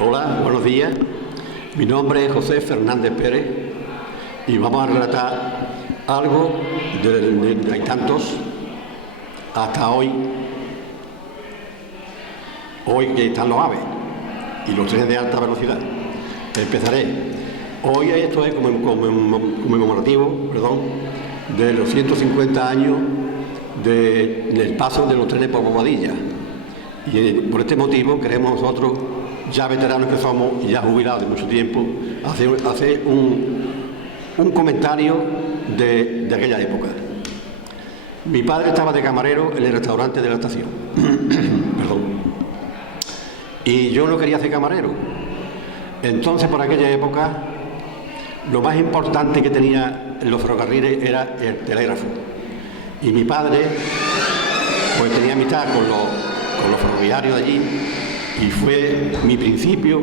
Hola, buenos días. Mi nombre es José Fernández Pérez y vamos a relatar algo de hay tantos hasta hoy que están los AVE y los trenes de alta velocidad. Empezaré. Hoy esto es conmemorativo, de los 150 años del paso de los trenes por Bobadilla. Y por este motivo queremos nosotros, ya veteranos que somos y ya jubilados de mucho tiempo, hacer un comentario de aquella época. Mi padre estaba de camarero en el restaurante de la estación. Perdón. Y yo no quería ser camarero. Entonces, por aquella época, lo más importante que tenía en los ferrocarriles era el telégrafo. Y mi padre, pues tenía amistad con los ferroviarios de allí, y fue mi principio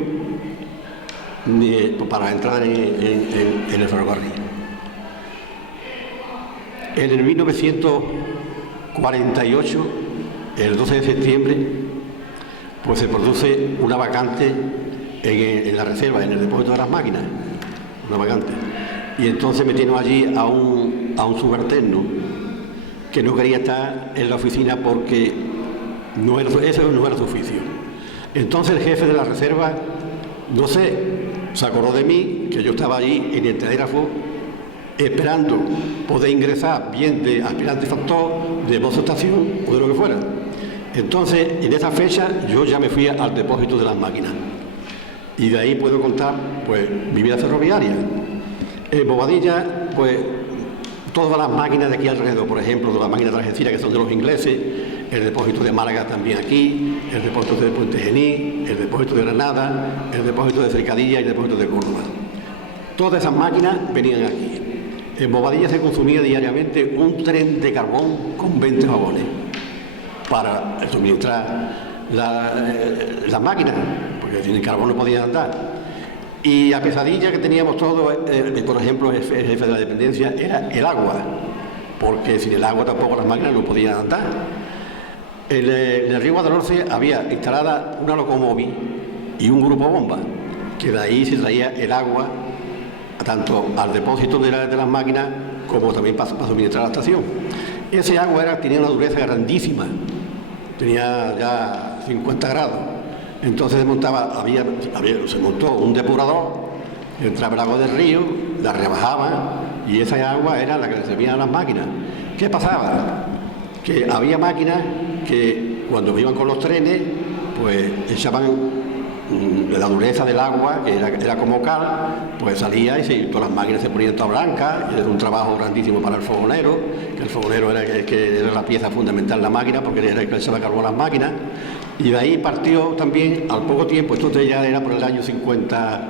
para entrar en el ferrocarril. En el 1948, el 12 de septiembre, pues se produce una vacante en la reserva, en el depósito de las máquinas, una vacante. Y entonces metieron allí a un subalterno que no quería estar en la oficina porque eso no era su oficio. Entonces el jefe de la reserva, no sé, se acordó de mí, que yo estaba allí en el telégrafo esperando poder ingresar bien de aspirante factor, de voz de estación o de lo que fuera. Entonces, en esa fecha, yo ya me fui al depósito de las máquinas. Y de ahí puedo contar, pues, mi vida ferroviaria. En Bobadilla, pues, todas las máquinas de aquí alrededor, por ejemplo, de las máquinas de Algeciras, que son de los ingleses, el depósito de Málaga también aquí, el depósito de Puente Genil, el depósito de Granada, el depósito de Cercadilla y el depósito de Córdoba. Todas esas máquinas venían aquí. En Bobadilla se consumía diariamente un tren de carbón con 20 vagones para suministrar las máquinas, porque sin el carbón no podían andar. Y la pesadilla que teníamos todos, por ejemplo, el jefe de la dependencia, era el agua, porque sin el agua tampoco las máquinas no podían andar. En el río Guadalhorce había instalada una locomóvil y un grupo bomba, que de ahí se traía el agua tanto al depósito de las máquinas como también para suministrar la estación. Ese agua tenía una dureza grandísima, tenía ya 50 grados. Entonces se montó un depurador, entraba el agua del río, la rebajaban y esa agua era la que le servía a las máquinas. ¿Qué pasaba? Que había máquinas que cuando iban con los trenes, pues echaban la dureza del agua, que era como cal, pues salía y todas las máquinas se ponían todas blancas, y era un trabajo grandísimo para el fogonero, que el fogonero era la pieza fundamental de la máquina, porque era el que echaba carbón a las máquinas. Y de ahí partió también, al poco tiempo, esto ya era por el año 50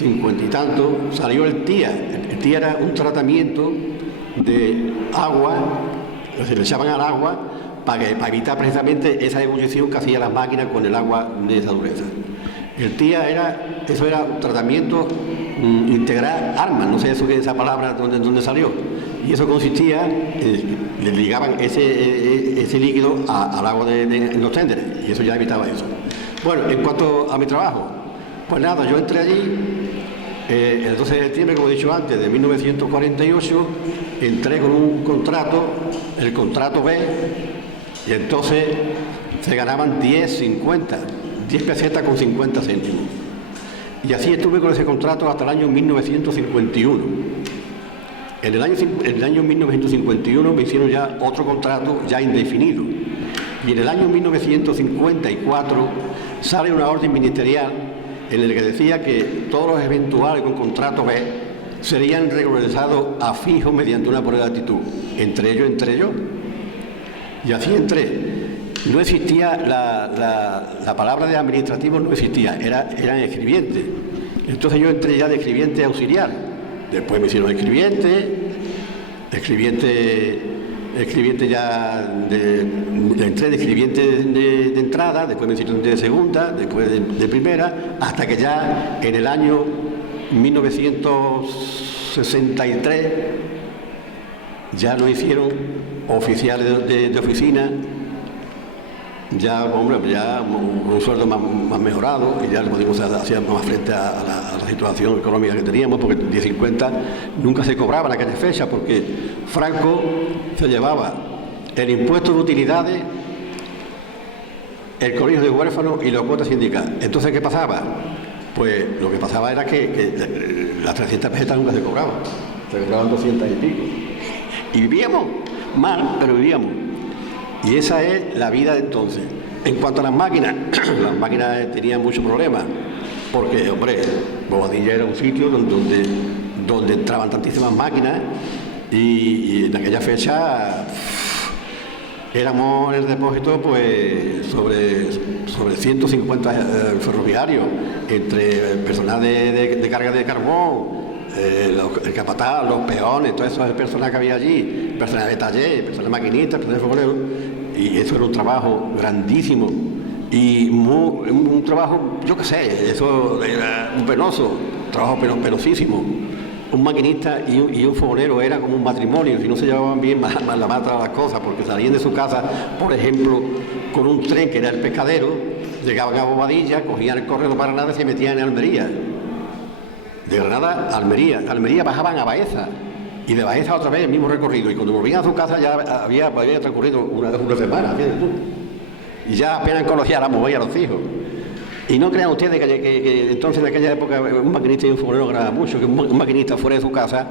y tanto, salió el TIA. El TIA era un tratamiento de agua, se le echaban al agua para evitar precisamente esa ebullición que hacían las máquinas con el agua de esa dureza. El TIA era un tratamiento integral armas, no sé esa palabra dónde salió. Y eso consistía, le ligaban ese líquido al agua en los tenders, y eso ya evitaba eso. Bueno, en cuanto a mi trabajo, pues nada, yo entré allí el 12 de septiembre, como he dicho antes, de 1948, entré con un contrato, el contrato B, y entonces se ganaban 10 pesetas con 50 céntimos. Y así estuve con ese contrato hasta el año 1951. En el año 1951 me hicieron ya otro contrato ya indefinido. Y en el año 1954 sale una orden ministerial en la que decía que todos los eventuales con contrato B serían regularizados a fijo mediante una prueba de actitud. Entre ellos. Y así entré. No existía la palabra de administrativo, no existía, eran escribientes. Entonces yo entré ya de escribiente auxiliar. Después me hicieron escribiente ya entré de escribiente de entrada, después me hicieron de segunda, después de primera, hasta que ya en el año 1963 ya lo hicieron oficiales de oficina ya, hombre, ya con un sueldo más mejorado, y ya podíamos hacer más frente a la situación económica que teníamos, porque el 10,50 nunca se cobraba en aquella fecha, porque Franco se llevaba el impuesto de utilidades, el colegio de huérfanos y la cuota sindical. Entonces, ¿qué pasaba? Pues lo que pasaba era que las 300 pesetas nunca se cobraban, se cobraban 200 y pico. Y vivíamos mal, pero vivíamos. Y esa es la vida de entonces. En cuanto a las máquinas tenían muchos problemas, porque, hombre, Bobadilla era un sitio donde entraban tantísimas máquinas y en aquella fecha éramos en el depósito pues sobre 150 ferroviarios, entre personal de carga de carbón, el capataz, los peones, todas esas personas que había allí, personal de taller, personal de maquinistas, personal de fogonero, y eso era un trabajo grandísimo y un trabajo, yo qué sé, eso era un penoso, trabajo penosísimo. Un maquinista y un fogonero era como un matrimonio, si no se llevaban bien, más la mata las cosas, porque salían de su casa, por ejemplo, con un tren que era el pescadero, llegaban a Bobadilla, cogían el correo para Granada y se metían en Almería. De Granada a Almería, de Almería bajaban a Baeza, y de Baeza otra vez el mismo recorrido, y cuando volvían a su casa ya había transcurrido una semana, fíjate tú. Y ya apenas conocía la mujer y a los hijos. Y no crean ustedes que entonces en aquella época un maquinista y un fogonero ganaba mucho, que un maquinista fuera de su casa,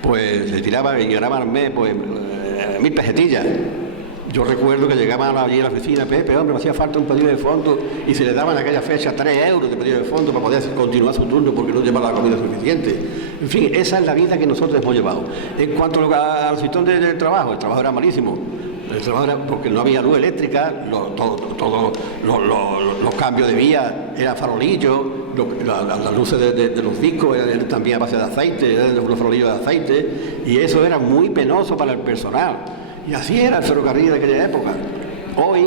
pues se tiraba y ganaba al mes pues 1000 pesetillas. Yo recuerdo que llegaban allí a la oficina, Pepe, hombre, me hacía falta un pedido de fondo, y se le daban en aquella fecha 3 euros de pedido de fondo para poder continuar su turno porque no llevaba la comida suficiente. En fin, esa es la vida que nosotros hemos llevado. En cuanto al sistema del trabajo, el trabajo era malísimo. El trabajo era porque no había luz eléctrica, todos los cambios de vía eran farolillos, las luces de los discos eran también a base de aceite, eran unos farolillos de aceite, y eso era muy penoso para el personal. Y así era el ferrocarril de aquella época. Hoy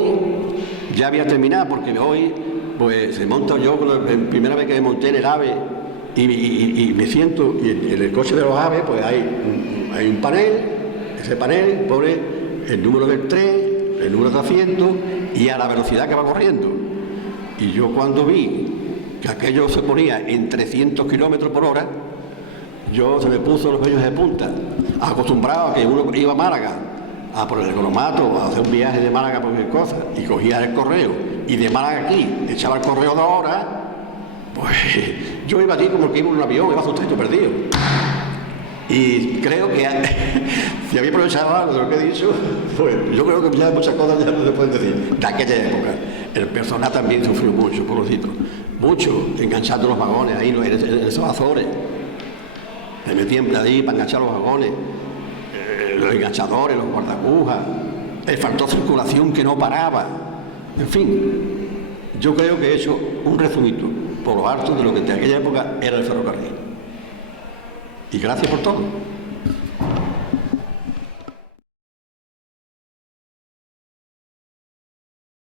ya había terminado, porque hoy pues se monta, yo la primera vez que me monté en el AVE y me siento, y en el coche de los AVE pues hay un panel, ese panel pone el número del tren, el número de asientos y a la velocidad que va corriendo. Y yo cuando vi que aquello se ponía en 300 kilómetros por hora, se me puso los vellos de punta, acostumbrado a que uno iba a Málaga a por el economato, a hacer un viaje de Málaga por cualquier cosa, y cogía el correo, y de Málaga aquí echaba el correo 2 horas, pues yo iba allí como que iba en un avión, iba asustado, perdido. Y creo que si había aprovechado algo de lo que he dicho, pues yo creo que ya muchas cosas ya no se pueden decir. De aquella época, el personal también sufrió mucho, pobrecito. Mucho, enganchando los vagones ahí en esos azores. Se metían ahí para enganchar los vagones, los enganchadores, los guardacujas. Faltó circulación que no paraba. En fin, yo creo que he hecho un resumito por lo alto de lo que en aquella época era el ferrocarril. Y gracias por todo.